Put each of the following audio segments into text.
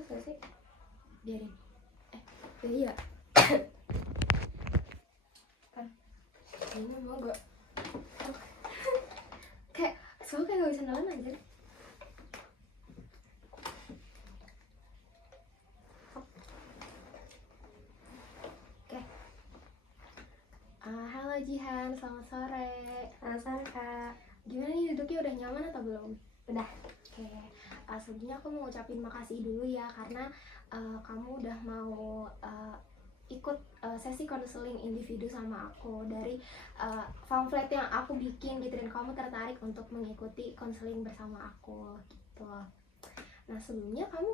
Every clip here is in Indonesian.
atas gak sih? Biarin. Iya. Kan ini mau gak? Kayak soalnya kayak gak bisa nalan aja. Oke. Halo Jihan, selamat sore. Selamat sore Kak. Gimana nih, duduknya udah nyaman atau belum? Udah. Oke, sebelumnya aku mau ngucapin makasih dulu ya karena kamu udah mau ikut sesi konseling individu sama aku dari pamflet yang aku bikin gitu, dan kamu tertarik untuk mengikuti konseling bersama aku gitu. Nah, sebelumnya kamu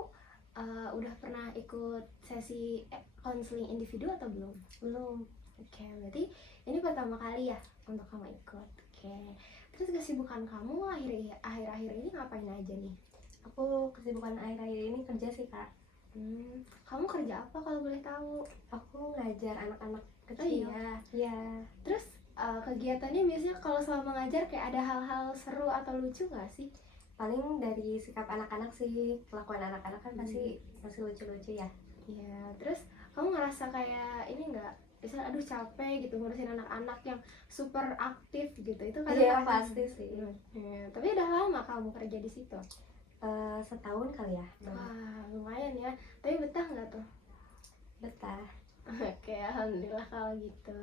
udah pernah ikut sesi konseling individu atau belum? Belum. Oke, berarti ini pertama kali ya untuk kamu ikut. Oke. Terus kesibukan kamu akhir-akhir ini ngapain aja nih? Aku kesibukan akhir-akhir ini kerja sih Kak. Kamu kerja apa kalau boleh tahu? Aku ngajar anak-anak Oh kecil. iya. Iya. Terus kegiatannya biasanya kalau selama ngajar kayak ada hal-hal seru atau lucu nggak sih? Paling dari sikap anak-anak sih, kelakuan anak-anak kan pasti masih lucu-lucu ya. Iya. Terus kamu ngerasa kayak ini nggak? Misalnya aduh capek gitu ngurusin anak-anak yang super aktif gitu. Itu kadang Iya ngerasa- pasti sih. Ya, tapi udah lama kamu kerja di situ? Setahun kali ya. Wah, lumayan ya. Tapi betah nggak tuh? Betah. Oke, alhamdulillah kalau gitu.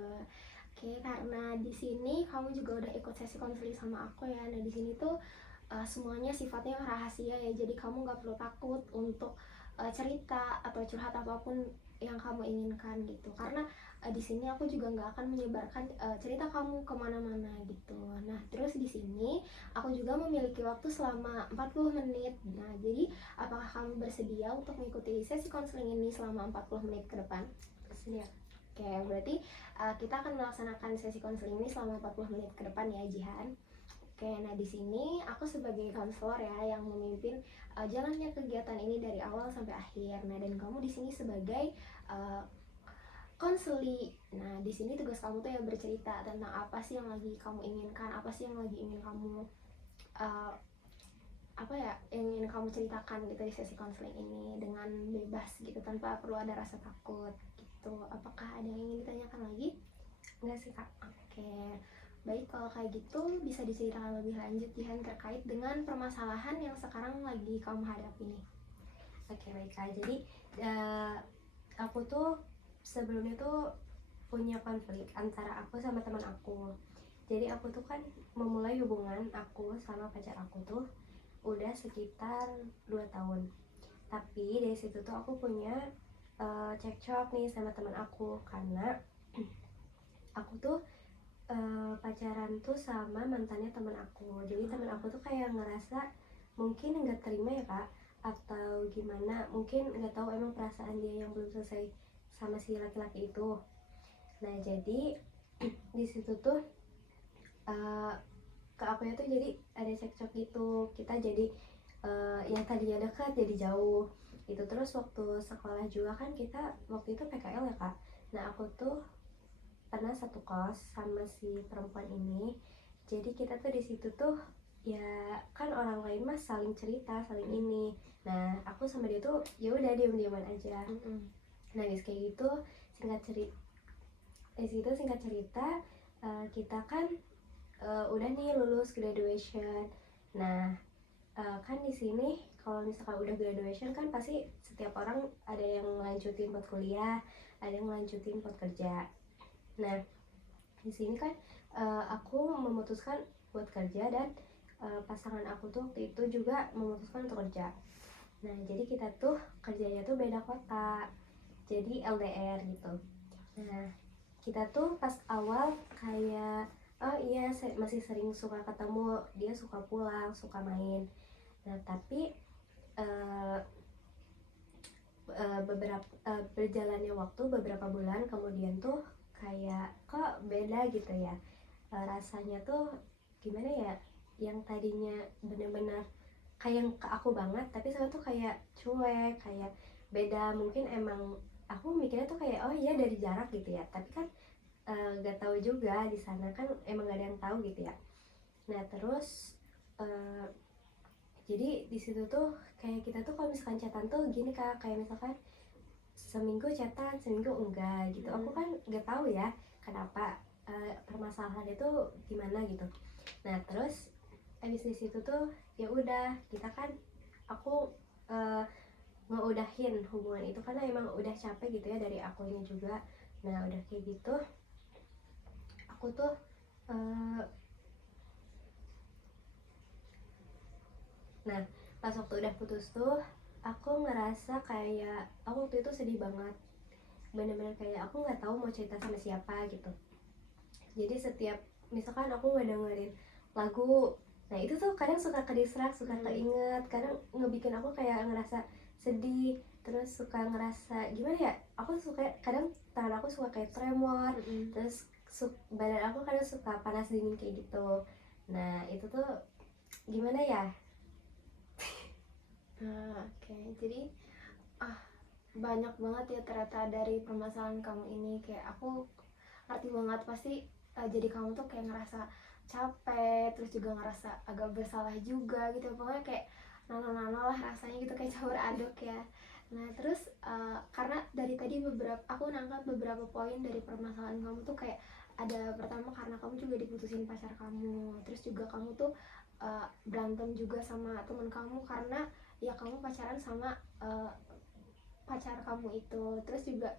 Oke, karena di sini kamu juga udah ikut sesi konseling sama aku ya. Nah, di sini tuh semuanya sifatnya rahasia ya. Jadi kamu nggak perlu takut untuk cerita atau curhat apapun yang kamu inginkan gitu. Karena di sini aku juga nggak akan menyebarkan cerita kamu kemana-mana gitu. Nah, terus di sini aku juga memiliki waktu selama 40 menit. Nah, jadi apakah kamu bersedia untuk mengikuti sesi konseling ini selama 40 menit ke depan? Bersedia. Oke, berarti kita akan melaksanakan sesi konseling ini selama 40 menit ke depan ya, Jihan. Oke, nah di sini aku sebagai konselor ya yang memimpin jalannya kegiatan ini dari awal sampai akhir. Nah, dan kamu di sini sebagai konseli. Nah, di sini tugas kamu tuh ya bercerita tentang apa sih yang lagi kamu inginkan, apa sih yang lagi ingin kamu yang ingin kamu ceritakan gitu di sesi konseling ini dengan bebas gitu tanpa perlu ada rasa takut gitu. Apakah ada yang ingin ditanyakan lagi? Enggak sih Kak. Oke, baik, kalau kayak gitu bisa diceritakan lebih lanjut Jihan terkait dengan permasalahan yang sekarang lagi kamu hadapi nih. Oke baik Kak. Jadi aku tuh sebelumnya tuh punya konflik antara aku sama teman aku. Jadi aku tuh kan memulai hubungan aku sama pacar aku tuh udah sekitar 2 tahun. Tapi dari situ tuh aku punya cekcok nih sama teman aku karena aku tuh pacaran tuh sama mantannya teman aku. Jadi teman aku tuh kayak ngerasa mungkin nggak terima ya Kak, atau gimana, mungkin nggak tahu emang perasaan dia yang belum selesai sama si laki-laki itu. Nah jadi di situ tuh ke aku ya tuh jadi ada cekcok gitu. Kita jadi yang tadinya dekat jadi jauh itu. Terus waktu sekolah juga kan kita waktu itu PKL ya Kak. Nah aku tuh pernah satu kos sama si perempuan ini. Jadi kita tuh di situ tuh ya kan orang lain mah saling cerita, saling ini. Nah aku sama dia tuh ya udah diam-diaman aja. Nah guys kayak gitu singkat cerita kita kan udah nih lulus graduation. Nah kan di sini kalau misalkan udah graduation kan pasti setiap orang ada yang lanjutin buat kuliah, ada yang lanjutin buat kerja. Nah di sini kan aku memutuskan buat kerja dan pasangan aku tuh waktu itu juga memutuskan untuk kerja. Nah jadi kita tuh kerjanya tuh beda kota, jadi LDR gitu. Nah kita tuh pas awal kayak oh iya masih sering suka ketemu, dia suka pulang, suka main. Nah tapi berjalannya waktu beberapa bulan kemudian tuh kayak kok beda gitu ya. Rasanya tuh gimana ya, yang tadinya bener-bener kayak ke aku banget tapi sekarang tuh kayak cuek, kayak beda. Mungkin emang aku mikirnya tuh kayak oh iya dari jarak gitu ya, tapi kan gak tahu juga di sana kan emang gak ada yang tahu gitu ya. Nah terus Jadi di situ tuh kayak kita tuh kalau misalkan chatan tuh gini Kak, kayak misalkan seminggu chatan, seminggu enggak gitu. Aku kan nggak tahu ya kenapa permasalahannya tuh gimana gitu. Nah terus abis di situ tuh ya udah kita kan aku ngeudahin hubungan itu karena emang udah capek gitu ya dari akunya juga. Nah udah kayak gitu aku tuh nah pas waktu udah putus tuh aku ngerasa kayak aku waktu itu sedih banget, bener-bener kayak aku nggak tahu mau cerita sama siapa gitu. Jadi setiap misalkan aku nggak dengerin lagu, nah itu tuh kadang suka kedistrak, suka keinget, kadang ngebikin aku kayak ngerasa sedih, terus suka ngerasa gimana ya, aku suka kadang tangan aku suka kayak tremor, terus badan aku kadang suka panas dingin kayak gitu. Nah itu tuh gimana ya. Oke. Jadi banyak banget ya ternyata dari permasalahan kamu ini. Kayak aku ngerti banget pasti. Jadi kamu tuh kayak ngerasa capek, terus juga ngerasa agak bersalah juga gitu, pokoknya kayak nano-nano lah rasanya gitu, kayak campur aduk ya. Nah terus karena dari tadi aku nangkap beberapa poin dari permasalahan kamu tuh, kayak ada pertama karena kamu juga diputusin pacar kamu, terus juga kamu tuh berantem juga sama teman kamu karena ya kamu pacaran sama pacar kamu itu. Terus juga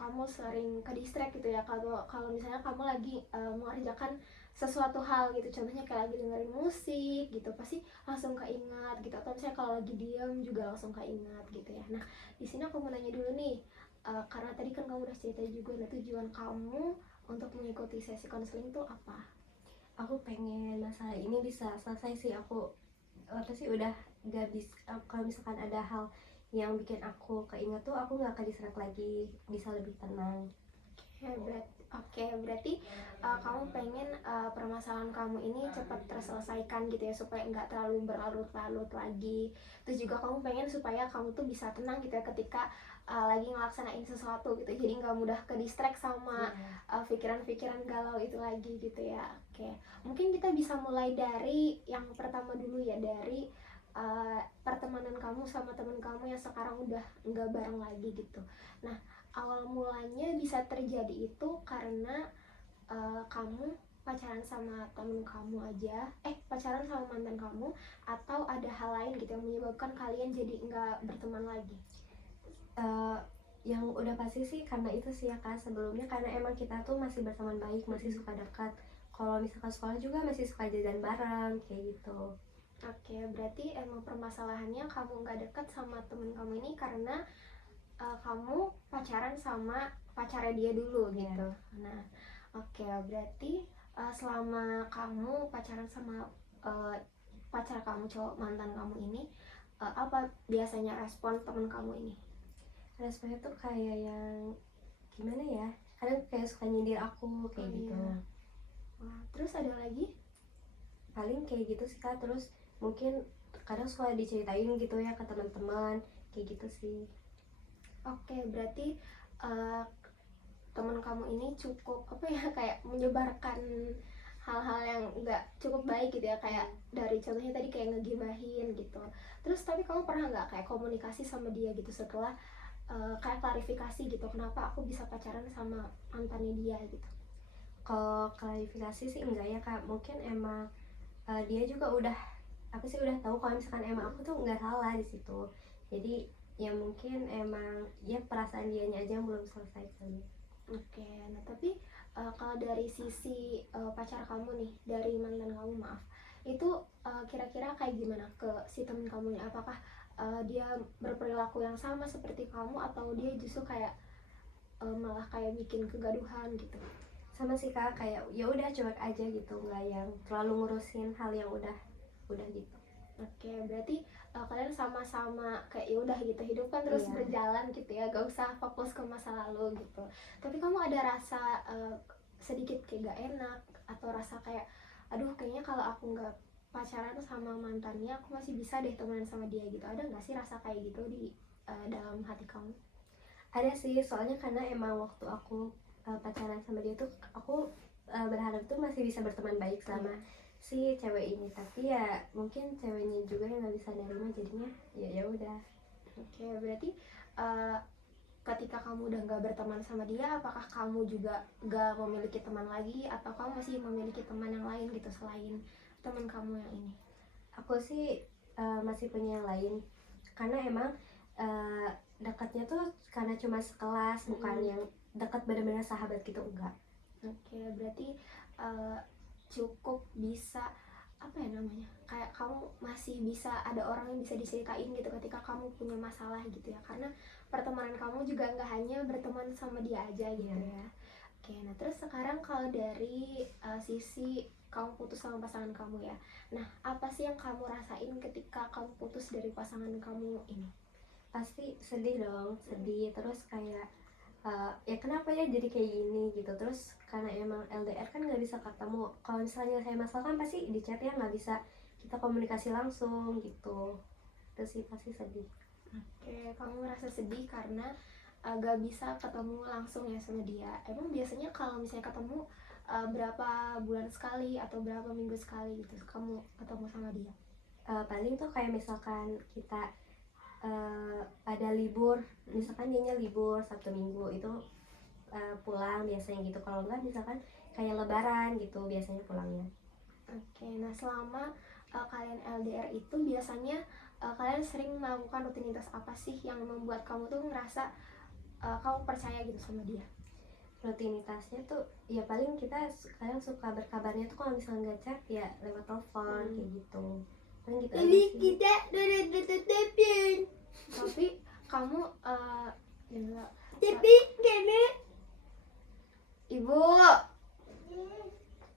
kamu sering ke distract gitu ya, kalau kalau misalnya kamu lagi mengerjakan sesuatu hal gitu, contohnya kayak lagi dengerin musik gitu, pasti langsung keingat gitu, atau misalnya kalau lagi diem juga langsung keingat gitu ya. Nah di sini aku mau nanya dulu nih, karena tadi kan kamu udah cerita juga, nah tujuan kamu untuk mengikuti sesi konseling itu apa? Aku pengen masalah ini bisa selesai sih. Aku apa sih udah gak bisa, kalau misalkan ada hal yang bikin aku keinget tuh aku nggak akan diserat lagi, bisa lebih tenang. Berarti kamu pengen permasalahan kamu ini cepat terselesaikan gitu ya, supaya nggak terlalu berlarut-larut lagi. Terus juga kamu pengen supaya kamu tuh bisa tenang gitu ya ketika lagi ngelaksanain sesuatu gitu, jadi nggak mudah ke distract sama pikiran-pikiran galau itu lagi gitu ya. Oke, mungkin kita bisa mulai dari yang pertama dulu ya, dari pertemanan kamu sama temen kamu yang sekarang udah nggak bareng lagi gitu. Nah awal mulanya bisa terjadi itu karena kamu pacaran sama temen kamu aja, pacaran sama mantan kamu, atau ada hal lain gitu yang menyebabkan kalian jadi nggak berteman lagi? Yang udah pasti sih karena itu sih ya Kak, sebelumnya karena emang kita tuh masih berteman baik, masih suka dekat. Kalau misalkan sekolah juga masih suka jajan bareng kayak gitu. Oke, berarti emang permasalahannya kamu nggak dekat sama temen kamu ini karena kamu pacaran sama pacarnya dia dulu gitu. Nah, oke, berarti selama kamu pacaran sama pacar kamu cowok mantan kamu ini, apa biasanya respon temen kamu ini? Responnya tuh kayak yang gimana ya, kadang kayak suka nyindir aku kayak gitu. Wah, terus ada lagi? Paling kayak gitu sih Kak, terus mungkin kadang suka diceritain gitu ya ke teman-teman kayak gitu sih. Oke, berarti teman kamu ini cukup apa ya, kayak menyebarkan hal-hal yang nggak cukup baik gitu ya, kayak dari contohnya tadi kayak ngegibahin gitu. Terus tapi kamu pernah nggak kayak komunikasi sama dia gitu setelah kayak klarifikasi gitu, kenapa aku bisa pacaran sama mantannya dia gitu? Kalau klarifikasi sih enggak ya Kak, mungkin emang dia juga udah apa sih udah tahu kalau misalkan emang aku tuh nggak salah di situ. Jadi ya mungkin emang ya perasaan dianya aja yang belum selesai kali. Oke, nah tapi kalau dari sisi pacar kamu nih, dari mantan kamu, maaf, itu kira-kira kayak gimana ke si temen kamu ini? Apakah dia berperilaku yang sama seperti kamu, atau dia justru kayak malah kayak bikin kegaduhan gitu? Sama sih Kak, kayak ya udah cuek aja gitu, nggak yang terlalu ngurusin hal yang udah gitu. Oke, berarti kalian sama-sama kayak ya udah gitu, hidup kan terus berjalan gitu ya, gak usah fokus ke masa lalu gitu. Tapi kamu ada rasa sedikit kayak gak enak, atau rasa kayak aduh kayaknya kalau aku nggak pacaran sama mantannya aku masih bisa deh temenan sama dia gitu, ada nggak sih rasa kayak gitu di dalam hati kamu? Ada sih, soalnya karena emang waktu aku pacaran sama dia tuh aku berharap tuh masih bisa berteman baik selama si cewek ini, tapi ya mungkin ceweknya juga yang nggak bisa nerima, jadinya ya udah. Oke, berarti uh, ketika kamu udah nggak berteman sama dia, apakah kamu juga nggak memiliki teman lagi atau kamu masih memiliki teman yang lain gitu selain teman kamu yang ini? Aku sih masih punya yang lain, karena emang dekatnya tuh karena cuma sekelas, bukan yang dekat benar-benar sahabat gitu, enggak. Oke, berarti uh, cukup bisa apa ya namanya, kayak kamu masih bisa ada orang yang bisa diceritain gitu ketika kamu punya masalah gitu ya, karena pertemanan kamu juga nggak hanya berteman sama dia aja gitu ya. Oke, nah terus sekarang kalau dari sisi kamu putus sama pasangan kamu ya, nah apa sih yang kamu rasain ketika kamu putus dari pasangan kamu ini? Pasti sedih dong, sedih, terus kayak ya kenapa ya jadi kayak gini gitu. Terus karena emang LDR kan nggak bisa ketemu, kalau misalnya saya masalah kan pasti di chat ya, nggak bisa kita komunikasi langsung gitu. Itu sih pasti sedih. Oke, kamu merasa sedih karena gak bisa ketemu langsung ya sama dia. Emang biasanya kalau misalnya ketemu berapa bulan sekali atau berapa minggu sekali gitu kamu ketemu sama dia? Paling tuh kayak misalkan kita ada libur, misalkan dianya libur Sabtu Minggu itu pulang biasanya gitu. Kalau enggak misalkan kayak lebaran gitu biasanya pulangnya. Oke, nah selama kalian LDR itu biasanya kalian sering melakukan rutinitas apa sih yang membuat kamu tuh ngerasa kamu percaya gitu sama dia? Rutinitasnya tuh ya paling kita kadang suka berkabarnya tuh kalau misalnya nggak chat ya lewat telepon kayak gitu. Paling gitu aja sih. Kita tapi kamu ya, tapi karena ibu,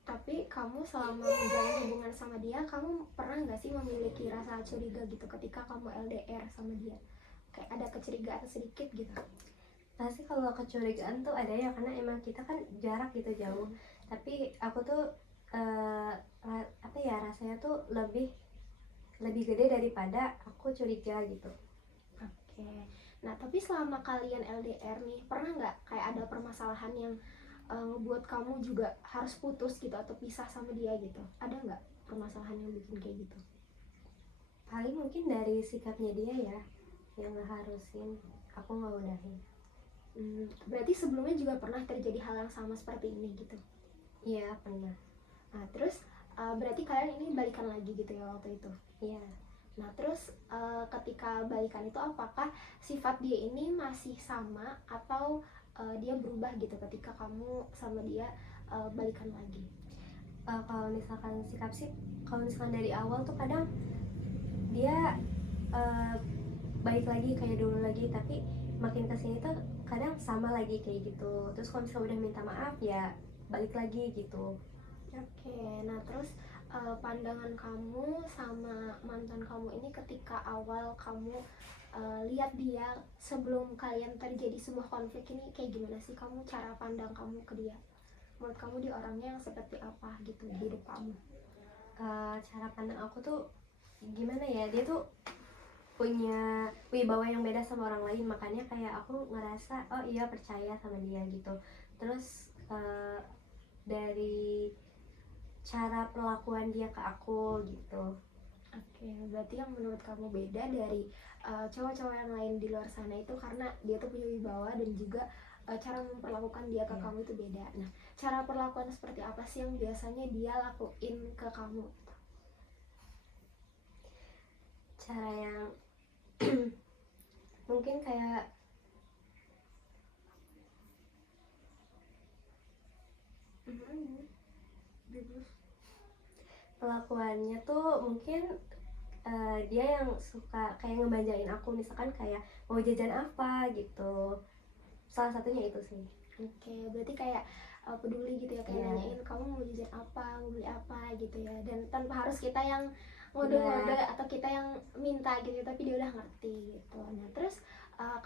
tapi kamu selama menjalin hubungan sama dia, kamu pernah nggak sih memiliki rasa curiga gitu ketika kamu LDR sama dia? Kayak ada kecurigaan sedikit gitu? Pasti kalau kecurigaan tuh ada ya, karena emang kita kan jarak gitu jauh. Tapi aku tuh apa ya, rasanya tuh lebih gede daripada aku curiga gitu. Oke, nah tapi selama kalian LDR nih, pernah nggak kayak ada permasalahan yang ngebuat kamu juga harus putus gitu atau pisah sama dia gitu? Ada nggak permasalahan yang bikin kayak gitu? Paling mungkin dari sikapnya dia ya, yang ngeharusin aku nggak udahin. Berarti sebelumnya juga pernah terjadi hal yang sama seperti ini gitu? Iya pernah. Nah terus berarti kalian ini balikan lagi gitu ya waktu itu? Iya. Nah terus ketika balikan itu apakah sifat dia ini masih sama atau dia berubah gitu ketika kamu sama dia balikan lagi? Kalau misalkan sikap sih, kalau misalkan dari awal tuh kadang dia baik lagi kayak dulu lagi, tapi makin kesini tuh kadang sama lagi kayak gitu. Terus kalau misalnya udah minta maaf ya balik lagi gitu. Oke, nah terus pandangan kamu sama mantan kamu ini ketika awal kamu lihat dia sebelum kalian terjadi sebuah konflik ini kayak gimana sih, kamu cara pandang kamu ke dia? Menurut kamu dia orangnya yang seperti apa gitu di hidup kamu? Cara pandang aku tuh gimana ya, dia tuh punya wibawa yang beda sama orang lain, makanya kayak aku ngerasa oh iya percaya sama dia gitu. Terus dari cara perlakuan dia ke aku gitu. Oke, berarti yang menurut kamu beda dari cowok-cowok yang lain di luar sana itu karena dia tuh punya wibawa dan juga cara memperlakukan dia ke kamu itu beda. Nah, cara perlakuan seperti apa sih yang biasanya dia lakuin ke kamu? Cara yang mungkin kayak pelakuannya tuh mungkin dia yang suka kayak ngebanjain aku, misalkan kayak mau jajan apa gitu, salah satunya itu sih. Oke, berarti kayak peduli gitu ya, kayak nanyain kamu mau jajan apa, mau beli apa gitu ya, dan tanpa harus kita yang ngode-ngode atau kita yang minta gitu, tapi dia udah ngerti gitu. Nah terus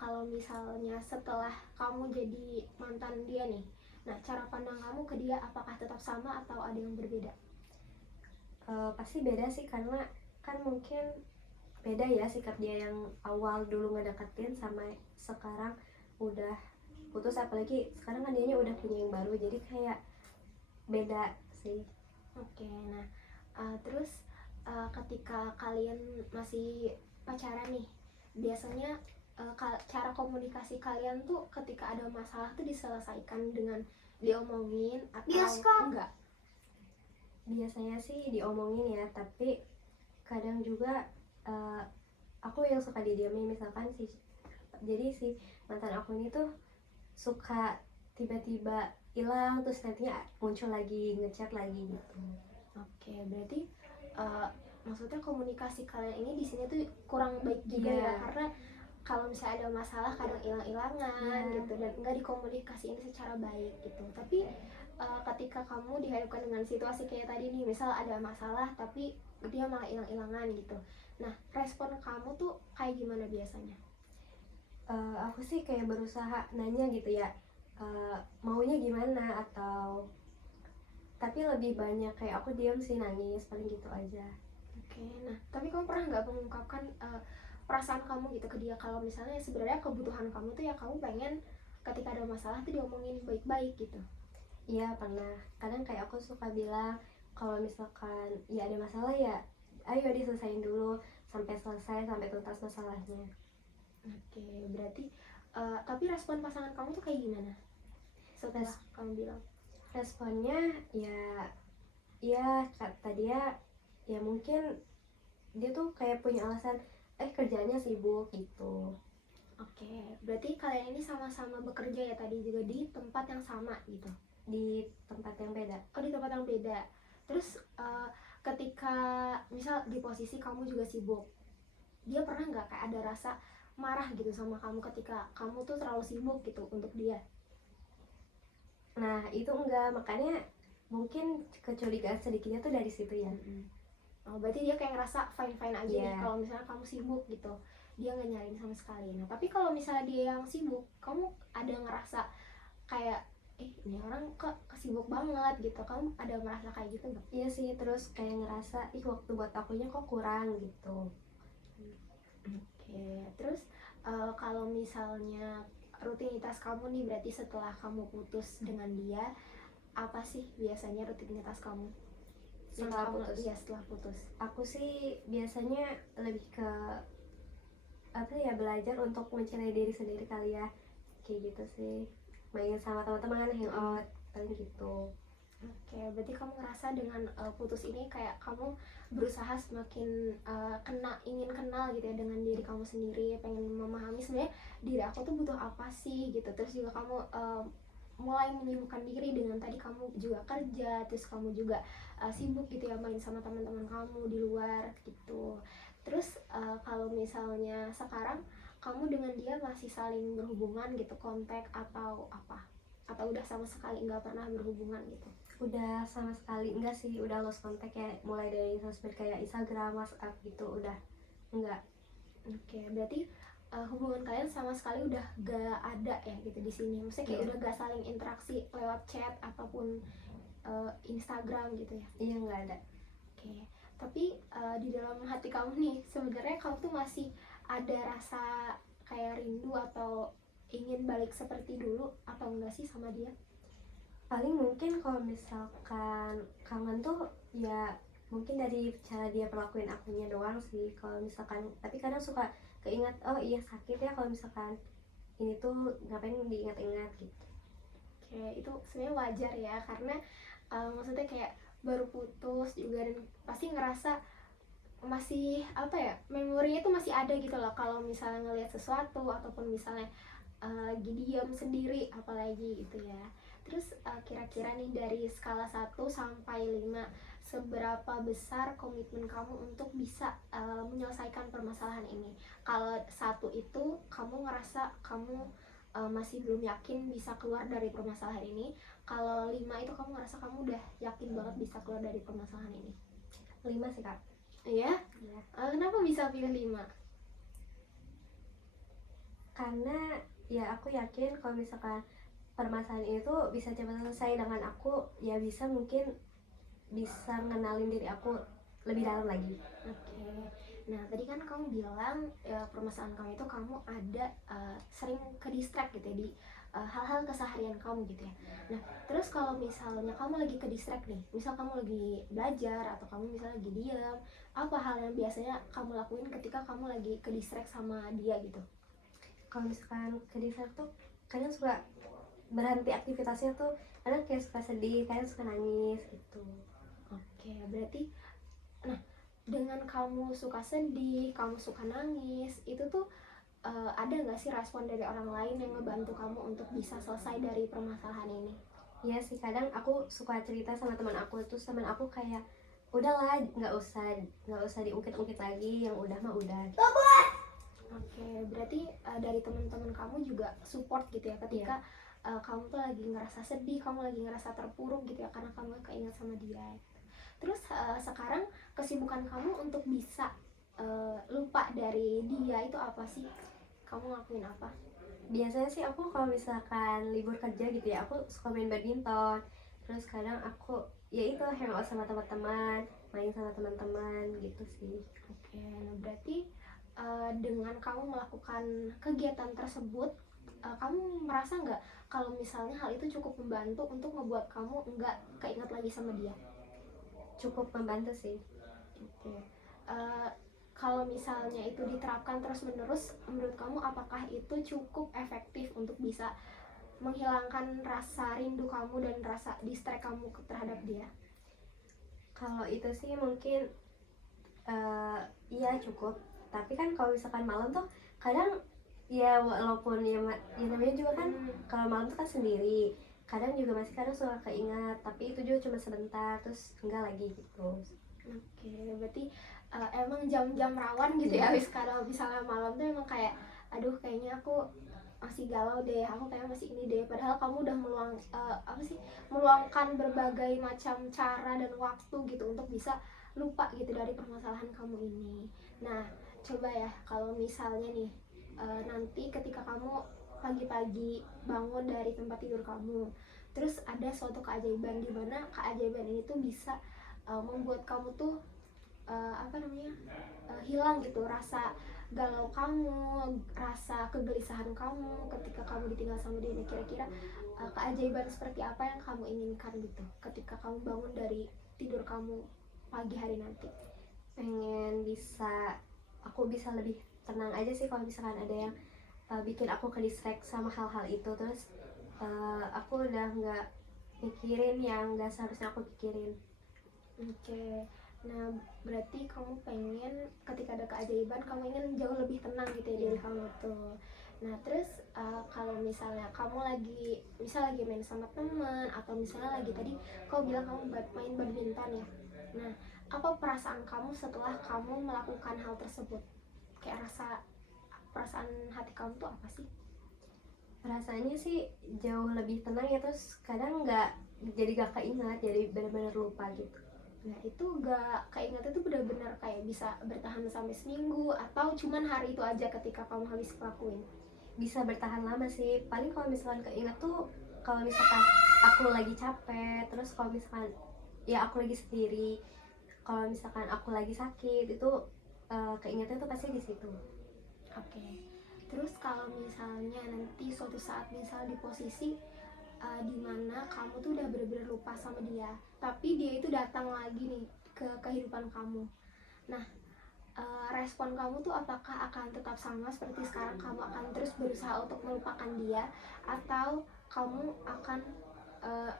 kalau misalnya setelah kamu jadi mantan dia nih, nah cara pandang kamu ke dia apakah tetap sama atau ada yang berbeda? Pasti beda sih, karena kan mungkin beda ya sikap dia yang awal dulu ngedeketin sama sekarang udah putus, apalagi sekarang kan dianya udah punya yang baru, jadi kayak beda sih. Oke, nah Terus ketika kalian masih pacaran nih, biasanya cara komunikasi kalian tuh ketika ada masalah tuh diselesaikan dengan diomongin atau enggak? Biasanya sih diomongin ya, tapi kadang juga aku yang suka didiamin. Misalkan jadi si mantan aku ini tuh suka tiba-tiba hilang, terus nantinya muncul lagi, ngechat lagi gitu. Oke, berarti maksudnya komunikasi kalian ini di sini tuh kurang baik juga ya, karena kalau misalnya ada masalah kadang hilang-hilangan gitu dan nggak dikomunikasiin secara baik gitu. Tapi ketika kamu dihadapkan dengan situasi kayak tadi nih, misal ada masalah tapi dia malah hilang-hilangan gitu, nah respon kamu tuh kayak gimana biasanya? Aku sih kayak berusaha nanya gitu ya, maunya gimana, atau tapi lebih banyak kayak aku diam sih, nangis paling gitu aja. Oke, nah tapi kamu pernah nggak mengungkapkan perasaan kamu gitu ke dia, kalau misalnya sebenarnya kebutuhan kamu tuh ya kamu pengen ketika ada masalah tuh diomongin baik-baik gitu? Iya pernah, kadang kayak aku suka bilang kalau misalkan ya ada masalah ya ayo diselesain dulu sampai selesai, sampai tuntas masalahnya. Oke, berarti tapi respon pasangan kamu tuh kayak gimana setelah kamu bilang? Responnya ya kata dia ya mungkin dia tuh kayak punya alasan kerjanya sibuk gitu. Oke, berarti kalian ini sama-sama bekerja ya tadi juga di tempat yang sama gitu? Di tempat yang beda. Oh, di tempat yang beda. Terus ketika misal di posisi kamu juga sibuk, dia pernah nggak kayak ada rasa marah gitu sama kamu ketika kamu tuh terlalu sibuk gitu untuk dia? Nah itu enggak, makanya mungkin kecurigaan sedikitnya tuh dari situ ya. Oh, berarti dia kayak ngerasa fine-fine aja nih kalau misalnya kamu sibuk gitu, dia nggak nyariin sama sekali. Nah tapi kalau misalnya dia yang sibuk, kamu ada ngerasa kayak ini orang kok sibuk banget gitu, kamu ada merasa kayak gitu nggak? Iya sih, terus kayak ngerasa waktu buat akunya kok kurang gitu. Oke, terus kalau misalnya rutinitas kamu nih, berarti setelah kamu putus dengan dia, apa sih biasanya rutinitas kamu Setelah putus? Iya, setelah putus. Aku sih biasanya lebih ke apa ya, belajar untuk mencintai diri sendiri kali ya, kayak gitu sih, main sama teman-teman, hangout paling gitu. Oke, berarti kamu ngerasa dengan putus ini kayak kamu berusaha semakin ingin kenal gitu ya dengan diri kamu sendiri, pengen memahami sebenarnya diri aku tuh butuh apa sih gitu. Terus juga kamu mulai menyibukkan diri dengan tadi kamu juga kerja, terus kamu juga sibuk gitu ya main sama teman-teman kamu di luar gitu. Terus kalau misalnya sekarang kamu dengan dia masih saling berhubungan gitu, kontak atau apa? Atau udah sama sekali nggak pernah berhubungan gitu? Udah sama sekali enggak sih, udah lost contact ya, mulai dari sosmed kayak Instagram, WhatsApp gitu, udah enggak. Oke, berarti hubungan kalian sama sekali udah gak ada ya gitu di sini. Maksudnya kayak udah gak saling interaksi lewat chat ataupun Instagram gitu ya? Iya, nggak ada. Oke, tapi di dalam hati kamu nih sebenarnya kamu tuh masih ada rasa kayak rindu atau ingin balik seperti dulu atau enggak sih sama dia? Paling mungkin kalau misalkan kangen tuh ya mungkin dari cara dia perlakuin akunya doang sih, kalau misalkan, tapi kadang suka keingat, oh iya sakit ya kalau misalkan ini tuh, ngapain diingat-ingat gitu. Oke, itu sebenarnya wajar ya, karena maksudnya kayak baru putus juga dan pasti ngerasa masih apa ya, memorinya tuh masih ada gitu loh kalau misalnya ngelihat sesuatu ataupun misalnya lagi diam sendiri apalagi gitu ya. Terus kira-kira nih dari skala 1 sampai 5, seberapa besar komitmen kamu untuk bisa menyelesaikan permasalahan ini? Kalau 1 itu kamu ngerasa kamu masih belum yakin bisa keluar dari permasalahan ini. Kalau 5 itu kamu ngerasa kamu udah yakin banget bisa keluar dari permasalahan ini. 5 sih kak. Iya? Iya. Kenapa bisa pilih 5? Karena ya aku yakin kalau misalkan permasalahan ini tuh bisa cepat selesai dengan aku, ya bisa mungkin bisa ngenalin diri aku lebih dalam lagi. Oke. Nah tadi kan kamu bilang permasalahan kamu itu kamu ada sering ke distract gitu ya di hal-hal keseharian kamu gitu ya. Nah, terus kalau misalnya kamu lagi ke distract nih, misal kamu lagi belajar atau kamu misalnya lagi diam, apa hal yang biasanya kamu lakuin ketika kamu lagi ke distract sama dia gitu? Kalau misalkan ke dessert tuh kadang suka berhenti aktivitasnya tuh, kadang kayak suka sedih, kadang suka nangis gitu. Oke, berarti nah dengan kamu suka sedih, kamu suka nangis, itu tuh ada nggak sih respon dari orang lain yang ngebantu kamu untuk bisa selesai dari permasalahan ini? Iya sih, kadang aku suka cerita sama teman aku, terus teman aku kayak udahlah, nggak usah diungkit-ungkit lagi, yang udah mah udah. Oke, berarti dari teman-teman kamu juga support gitu ya ketika kamu tuh lagi ngerasa sedih, kamu lagi ngerasa terpuruk gitu ya karena kamu keinget sama dia. Terus sekarang kesibukan kamu untuk bisa lupa dari dia itu apa sih? Kamu ngelakuin apa? Biasanya sih aku kalau misalkan libur kerja gitu ya, aku suka main badminton. Terus kadang aku ya itu hangout sama teman-teman, main sama teman-teman gitu sih. Oke, nah berarti dengan kamu melakukan kegiatan tersebut, kamu merasa nggak kalau misalnya hal itu cukup membantu untuk membuat kamu nggak keinget lagi sama dia? Cukup membantu sih. Oke. Eh, kalau misalnya itu diterapkan terus-menerus, menurut kamu apakah itu cukup efektif untuk bisa menghilangkan rasa rindu kamu dan rasa distract kamu terhadap dia? Kalau itu sih mungkin iya cukup. Tapi kan kalau misalkan malam tuh kadang ya walaupun ya namanya juga kan kalau malam tuh kan sendiri. Kadang juga masih kadang suka keingat, tapi itu juga cuma sebentar terus enggak lagi gitu. Oke, berarti emang jam-jam rawan gitu ya, habis kalau misalnya malam tuh emang kayak, aduh kayaknya aku masih galau deh, aku kayak masih ini deh. Padahal kamu udah meluangkan berbagai macam cara dan waktu gitu untuk bisa lupa gitu dari permasalahan kamu ini. Nah, coba ya kalau misalnya nih nanti ketika kamu pagi-pagi bangun dari tempat tidur kamu, terus ada suatu keajaiban di mana keajaiban ini tuh bisa membuat kamu tuh hilang gitu rasa galau kamu, rasa kegelisahan kamu ketika kamu ditinggal sama dia. Kira-kira keajaiban seperti apa yang kamu inginkan gitu ketika kamu bangun dari tidur kamu pagi hari nanti? Pengen aku bisa lebih tenang aja sih kalau misalkan ada yang bikin aku ke distract sama hal-hal itu. Terus aku udah nggak mikirin yang nggak seharusnya aku pikirin. Oke, nah berarti kamu pengen ketika ada keajaiban kamu ingin jauh lebih tenang gitu ya dari kamu tuh. Nah terus kalau misalnya kamu lagi main sama teman atau misalnya lagi tadi kau bilang kamu main badminton ya. Nah apa perasaan kamu setelah kamu melakukan hal tersebut? Kayak perasaan hati kamu tuh apa sih? Rasanya sih jauh lebih tenang ya, terus kadang gak keingat, jadi benar-benar lupa gitu. Nah itu gak keinget itu benar-benar kayak bisa bertahan sampai seminggu atau cuman hari itu aja ketika kamu habis ngelakuin? Bisa bertahan lama sih, paling kalau misalkan keinget tuh kalau misalkan aku lagi capek, terus kalau misalkan ya aku lagi sendiri, kalau misalkan aku lagi sakit itu keingetnya tuh pasti di situ. Oke. Terus kalau misalnya nanti suatu saat misal di posisi dimana kamu tuh udah bener-bener lupa sama dia, tapi dia itu datang lagi nih ke kehidupan kamu. Nah, respon kamu tuh apakah akan tetap sama seperti sekarang, kamu akan terus berusaha untuk melupakan dia, atau kamu akan uh,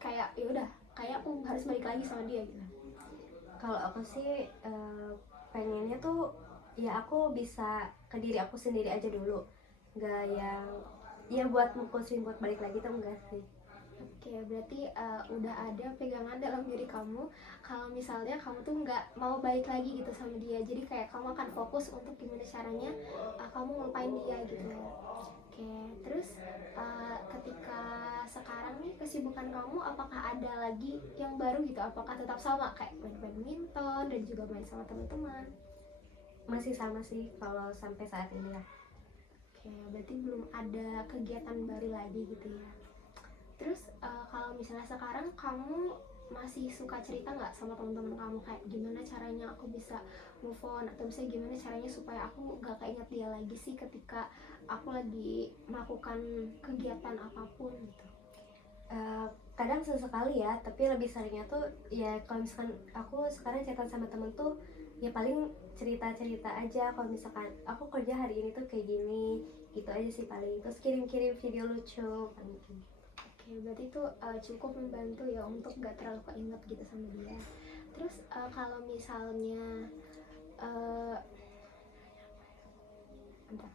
kayak ya udah kayak aku harus balik lagi sama dia gitu? Kalau aku sih pengennya tuh ya aku bisa ke diri aku sendiri aja dulu, nggak yang ya buat mutusin buat balik lagi tuh enggak sih. Oke, berarti udah ada pegangan dalam diri kamu kalau misalnya kamu tuh nggak mau balik lagi gitu sama dia. Jadi kayak kamu akan fokus untuk gimana caranya kamu ngelupain dia gitu ya. Oke, terus ketika sekarang nih kesibukan kamu apakah ada lagi yang baru gitu? Apakah tetap sama kayak main badminton dan juga main sama teman-teman? Masih sama sih kalau sampai saat ini ya. Oke, berarti belum ada kegiatan baru lagi gitu ya. Terus kalau misalnya sekarang kamu masih suka cerita nggak sama teman-teman kamu kayak gimana caranya aku bisa move on, atau misalnya gimana caranya supaya aku gak keinget dia lagi sih ketika aku lagi melakukan kegiatan apapun gitu. Kadang sesekali ya, tapi lebih seringnya tuh ya kalau misalkan aku sekarang chatan sama temen tuh ya paling cerita-cerita aja. Kalau misalkan aku kerja hari ini tuh kayak gini, gitu aja sih paling. Terus kirim-kirim video lucu paling gitu. Oke, berarti itu cukup membantu ya untuk gak terlalu keinget gitu sama dia. Terus kalau misalnya bentar,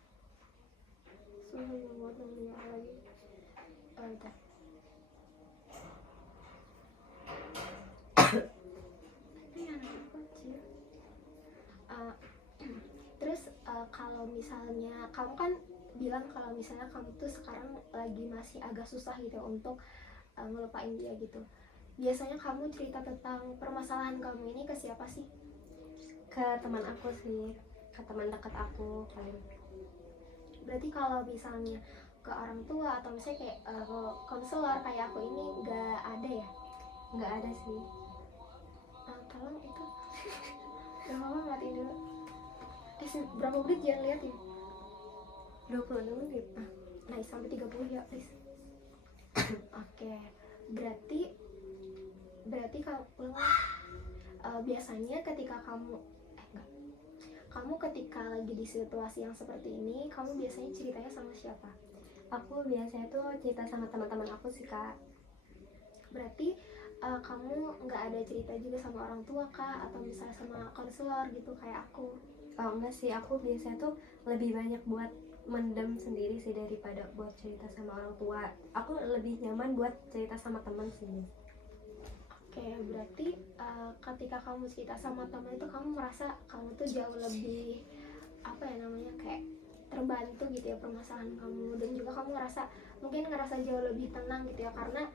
suhu mau nanya lagi. Bentar. Ini anak kecil. Uh, terus kalau misalnya kamu kan bilang kalau misalnya kamu tuh sekarang lagi masih agak susah gitu untuk ngelupain dia gitu. Biasanya kamu cerita tentang permasalahan kamu ini ke siapa sih? Ke teman aku sih, ke teman dekat aku paling. Berarti kalau misalnya ke orang tua atau misalnya kayak konselor kayak aku ini nggak ada ya? Nggak ada sih. Tolong itu udah mama matiin dulu. Berapa menit jangan liatin. 26 menit. Nice, sampai 30 ya please. Oke, berarti kalau biasanya ketika kamu ketika lagi di situasi yang seperti ini, kamu biasanya ceritanya sama siapa? Aku biasanya tuh cerita sama teman-teman aku sih kak. Berarti kamu nggak ada cerita juga sama orang tua kak, atau misalnya sama konselor gitu kayak aku? Oh enggak sih, aku biasanya tuh lebih banyak buat mendem sendiri sih daripada buat cerita sama orang tua. Aku lebih nyaman buat cerita sama teman sih. Oke, berarti ketika kamu cerita sama teman itu kamu merasa kamu tuh jauh lebih apa ya namanya kayak terbantu gitu ya permasalahan kamu, dan juga kamu ngerasa jauh lebih tenang gitu ya karena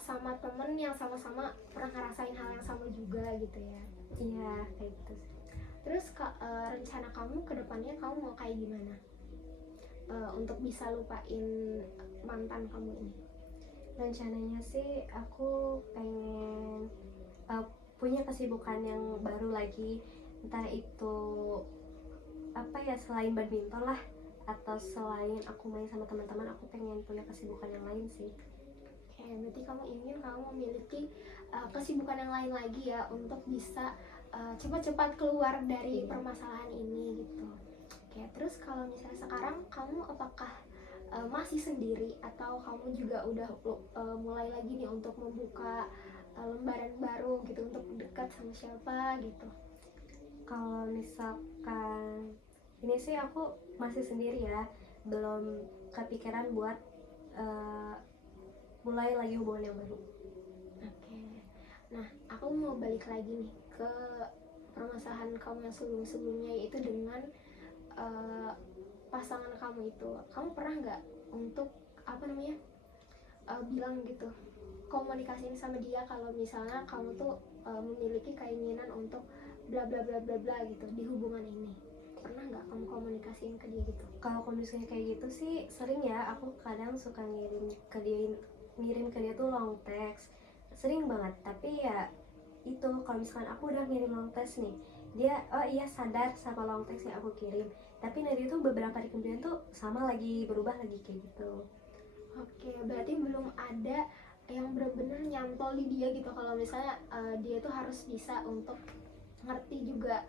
sama temen yang sama-sama pernah ngerasain hal yang sama juga gitu ya. Iya kayak gitu. Terus rencana kamu ke depannya kamu mau kayak gimana untuk bisa lupain mantan kamu ini? Rencananya sih aku pengen punya kesibukan yang baru lagi, entah itu apa ya, selain badminton lah, atau selain aku main sama teman-teman, aku pengen punya kesibukan yang lain sih. Oke, berarti kamu memiliki kesibukan yang lain lagi ya untuk bisa cepat-cepat keluar dari permasalahan ini gitu. Oke, terus kalau misalnya sekarang kamu apakah masih sendiri atau kamu juga udah mulai lagi nih untuk membuka lembaran baru gitu untuk dekat sama siapa gitu? Kalau misalkan ini sih aku masih sendiri ya, belum kepikiran buat mulai lagi hubungan yang baru. Oke, nah aku mau balik lagi nih ke permasalahan kamu yang sebelumnya, yaitu dengan pasangan kamu itu. Kamu pernah nggak untuk bilang gitu, komunikasiin sama dia kalau misalnya kamu tuh memiliki keinginan untuk bla bla bla bla bla gitu di hubungan ini? Pernah nggak kamu komunikasiin ke dia gitu? Kalau kondisinya kayak gitu sih sering ya, aku kadang suka ngirim ke dia tuh long text, sering banget. Tapi ya itu, kalau misalkan aku udah ngirim long text nih, dia oh iya sadar sama long text yang aku kirim, tapi nanti tuh beberapa hari kemudian tuh sama lagi, berubah lagi kayak gitu. Oke, berarti belum ada yang benar-benar nyantol di dia gitu kalau misalnya dia tuh harus bisa untuk ngerti juga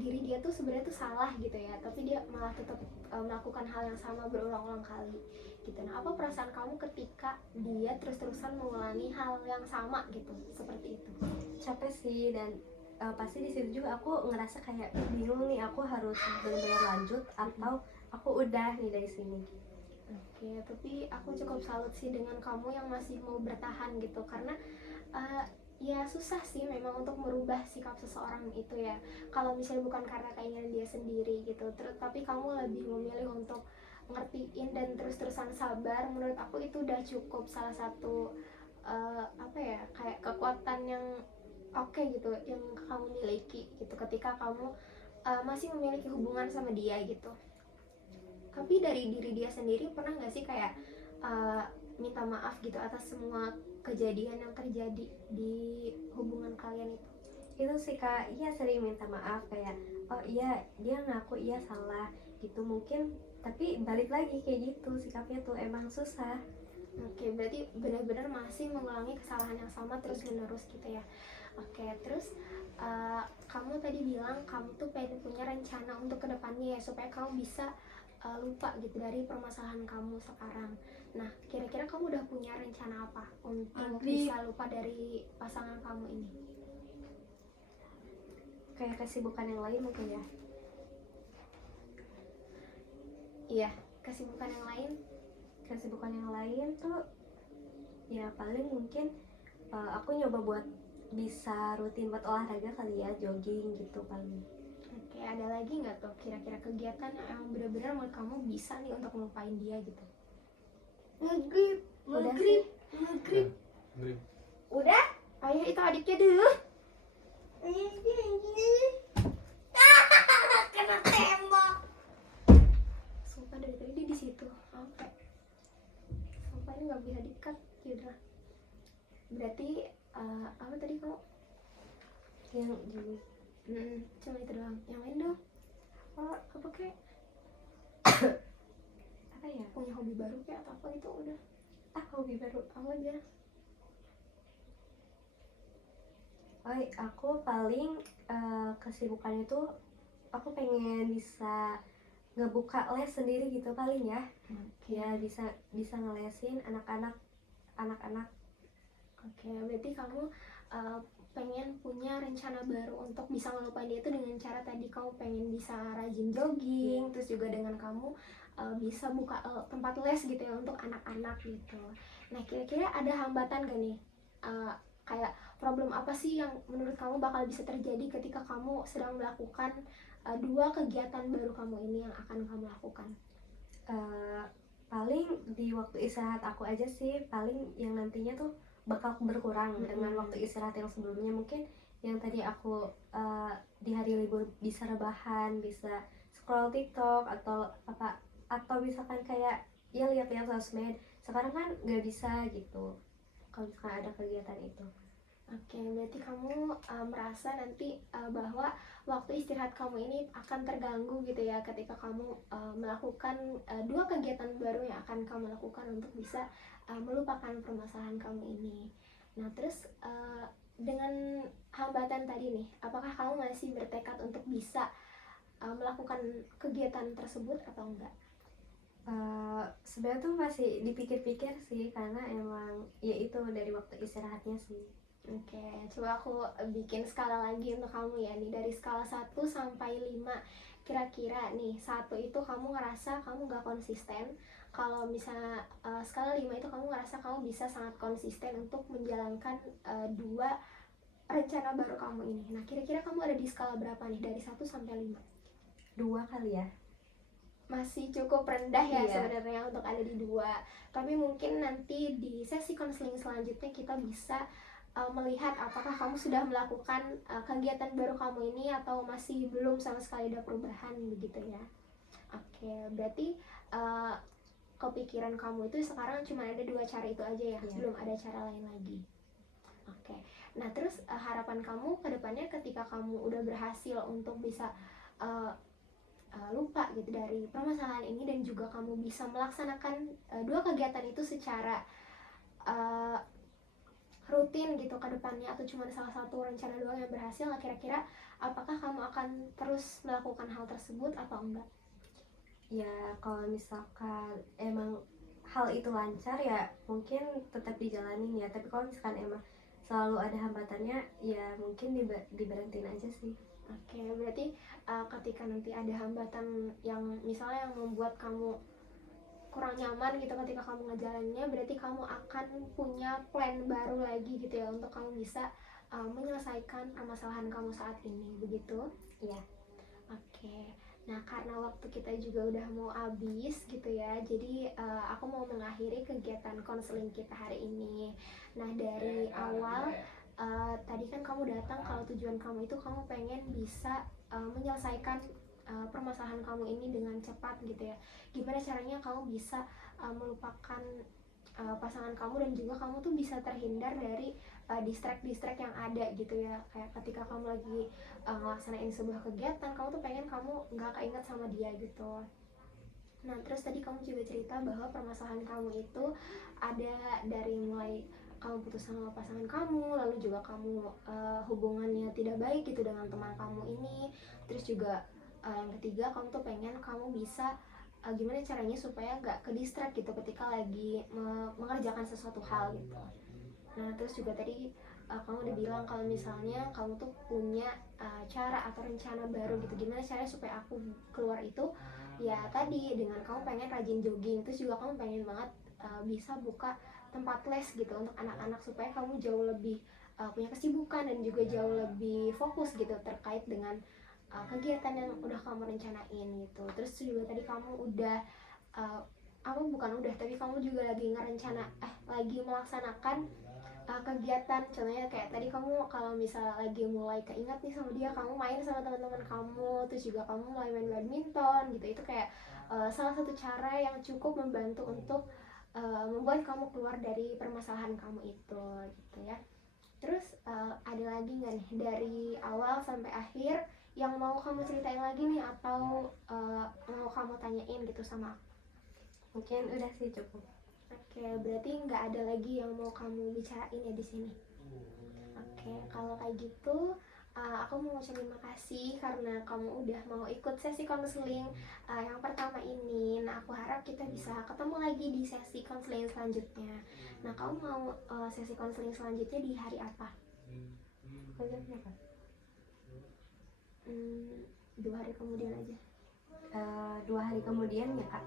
diri dia tuh sebenarnya tuh salah gitu ya, tapi dia malah tetap melakukan hal yang sama berulang-ulang kali gitu. Nah, apa perasaan kamu ketika dia terus-terusan mengulangi hal yang sama gitu seperti itu? Capek sih, dan pasti di situ juga aku ngerasa kayak bingung nih, aku harus benar-benar lanjut atau aku udah nih dari sini. Oke, tapi aku cukup salut sih dengan kamu yang masih mau bertahan gitu, karena ya susah sih memang untuk merubah sikap seseorang itu ya kalau misalnya bukan karena keinginan dia sendiri gitu. Tapi kamu lebih memilih untuk ngertiin dan terus-terusan sabar. Menurut aku itu udah cukup salah satu kayak kekuatan yang oke gitu yang kamu miliki gitu ketika kamu masih memiliki hubungan sama dia gitu. Tapi dari diri dia sendiri pernah nggak sih kayak minta maaf gitu atas semua kejadian yang terjadi di hubungan kalian itu? Itu sih Kak, iya sering minta maaf kayak oh iya dia ngaku iya salah gitu mungkin, tapi balik lagi kayak gitu sikapnya tuh emang susah. Oke, berarti benar-benar masih mengulangi kesalahan yang sama terus menerus gitu ya. Oke, terus kamu tadi bilang kamu tuh pengen punya rencana untuk kedepannya ya, supaya kamu bisa lupa gitu dari permasalahan kamu sekarang. Nah, kira-kira kamu udah punya rencana apa untuk bisa lupa dari pasangan kamu ini? Kayak kesibukan yang lain mungkin ya. Iya, kesibukan yang lain. Kesibukan yang lain tuh ya paling mungkin aku nyoba buat bisa rutin buat olahraga kali ya, jogging gitu paling. Oke, ada lagi nggak tuh kira-kira kegiatan yang benar-benar menurut kamu bisa nih untuk ngelupain dia gitu? Ngegrip, Udah sih. ngegrip. Udah? Ayah itu adiknya dulu. Kena tembok. Sumpah dari tadi dia di situ. Oke. Sumpah ini nggak bisa di-cut. Yaudah. Berarti apa tadi kamu? Yang jadi Cuma itu doang. Yang lain dong. Oh, apa kayak apa ya? punya hobi baru kayak atau apa gitu udah. Hobi baru. Apa aja? Oh, aku paling kesibukannya tuh aku pengen bisa ngebuka les sendiri gitu paling ya. Ya bisa ngelesin anak-anak. Oke, berarti kamu pengen punya rencana baru untuk bisa ngelupain dia itu dengan cara tadi kamu pengen bisa rajin jogging, terus juga dengan kamu bisa buka tempat les gitu ya untuk anak-anak gitu. Nah, kira-kira ada hambatan gak nih? Kayak problem apa sih yang menurut kamu bakal bisa terjadi ketika kamu sedang melakukan dua kegiatan baru kamu ini yang akan kamu lakukan? Paling di waktu istirahat aku aja sih, paling yang nantinya tuh bakal berkurang dengan waktu istirahat yang sebelumnya. Mungkin yang tadi aku di hari libur bisa rebahan, bisa scroll TikTok atau apa, atau misalkan kayak ya lihat-lihat sosmed. Sekarang kan nggak bisa gitu kalau misalkan ada kegiatan itu. Oke, berarti kamu merasa nanti bahwa waktu istirahat kamu ini akan terganggu gitu ya ketika kamu melakukan dua kegiatan baru yang akan kamu lakukan untuk bisa melupakan permasalahan kamu ini. Nah, terus dengan hambatan tadi nih, apakah kamu masih bertekad untuk bisa melakukan kegiatan tersebut atau enggak? Sebenarnya tuh masih dipikir-pikir sih, karena emang ya itu dari waktu istirahatnya sih. Oke, coba aku bikin skala lagi untuk kamu ya nih, dari skala 1 sampai 5. Kira-kira nih, 1 itu kamu ngerasa kamu gak konsisten. Kalau misalnya skala 5 itu kamu ngerasa kamu bisa sangat konsisten untuk menjalankan dua rencana baru kamu ini. Nah, kira-kira kamu ada di skala berapa nih dari 1 sampai 5? 2 kali ya. Masih cukup rendah ya Iya. sebenarnya untuk ada di 2. Tapi mungkin nanti di sesi konseling selanjutnya kita bisa melihat apakah kamu sudah melakukan kegiatan baru kamu ini atau masih belum sama sekali ada perubahan begitu ya. Oke, berarti kepikiran kamu itu sekarang cuma ada 2 cara itu aja ya, Iya. belum ada cara lain lagi. Oke, nah terus harapan kamu ke depannya ketika kamu udah berhasil untuk bisa lupa gitu dari permasalahan ini dan juga kamu bisa melaksanakan dua kegiatan itu secara rutin gitu ke depannya, atau cuma salah satu rencana doang yang berhasil, nah kira-kira apakah kamu akan terus melakukan hal tersebut atau enggak? Ya kalau misalkan emang hal itu lancar ya mungkin tetap dijalanin ya, tapi kalau misalkan emang selalu ada hambatannya ya mungkin diberhentiin aja sih. Oke, berarti ketika nanti ada hambatan yang misalnya yang membuat kamu kurang nyaman gitu ketika kamu ngejalaninnya, berarti kamu akan punya plan baru lagi gitu ya untuk kamu bisa menyelesaikan permasalahan kamu saat ini, begitu? Iya. Oke, nah karena waktu kita juga udah mau habis gitu ya, jadi aku mau mengakhiri kegiatan konseling kita hari ini. Nah, dari awal tadi kan kamu datang kalau tujuan kamu itu kamu pengen bisa menyelesaikan permasalahan kamu ini dengan cepat gitu ya. Gimana caranya kamu bisa melupakan pasangan kamu, dan juga kamu tuh bisa terhindar dari distract yang ada gitu ya. Kayak ketika kamu lagi ngelaksanain sebuah kegiatan, kamu tuh pengen kamu nggak keinget sama dia gitu. Nah, terus tadi kamu juga cerita bahwa permasalahan kamu itu ada dari mulai kamu putus sama pasangan kamu, lalu juga kamu hubungannya tidak baik gitu dengan teman kamu ini. Terus juga yang ketiga, kamu tuh pengen kamu bisa gimana caranya supaya nggak ke distract gitu ketika lagi mengerjakan sesuatu hal gitu. Nah, terus juga tadi kamu udah bilang kalau misalnya kamu tuh punya cara atau rencana baru gitu, gimana caranya supaya aku keluar itu. Ya tadi dengan kamu pengen rajin jogging, terus juga kamu pengen banget bisa buka tempat les gitu untuk anak-anak supaya kamu jauh lebih punya kesibukan dan juga jauh lebih fokus gitu terkait dengan kegiatan yang udah kamu rencanain gitu. Terus juga tadi kamu udah apa bukan udah, tapi kamu juga lagi melaksanakan kegiatan, contohnya kayak tadi kamu kalau misalnya lagi mulai keinget nih sama dia, kamu main sama teman-teman kamu, terus juga kamu mulai main badminton gitu. Itu kayak salah satu cara yang cukup membantu untuk membuat kamu keluar dari permasalahan kamu itu gitu ya. Terus ada lagi nggak nih dari awal sampai akhir yang mau kamu ceritain lagi nih, atau mau kamu tanyain gitu sama aku? Mungkin udah sih, cukup. Oke, berarti nggak ada lagi yang mau kamu bicarain ya di sini. Oke, kalau kayak gitu, aku mau ngucapin makasih karena kamu udah mau ikut sesi konseling yang pertama ini. Nah, aku harap kita bisa ketemu lagi di sesi konseling selanjutnya. Nah, kamu mau sesi konseling selanjutnya di hari apa? Konsepnya apa? 2 hari kemudian aja. 2 hari kemudian ya, Kak.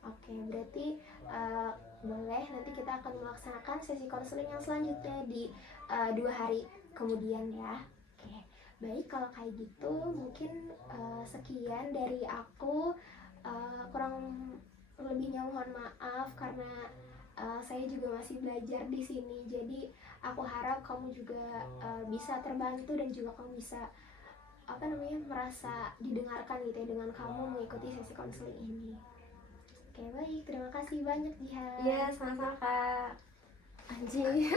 Oke, berarti boleh, nanti kita akan melaksanakan sesi konseling yang selanjutnya di 2 hari kemudian ya. Oke, baik, kalau kayak gitu mungkin sekian dari aku. Kurang lebihnya mohon maaf karena saya juga masih belajar di sini. Jadi aku harap kamu juga bisa terbantu dan juga kamu bisa merasa didengarkan gitu ya dengan kamu mengikuti sesi konseling ini. Oke, baik, terima kasih banyak Jihan. Iya, sama-sama, Kak. Anjir.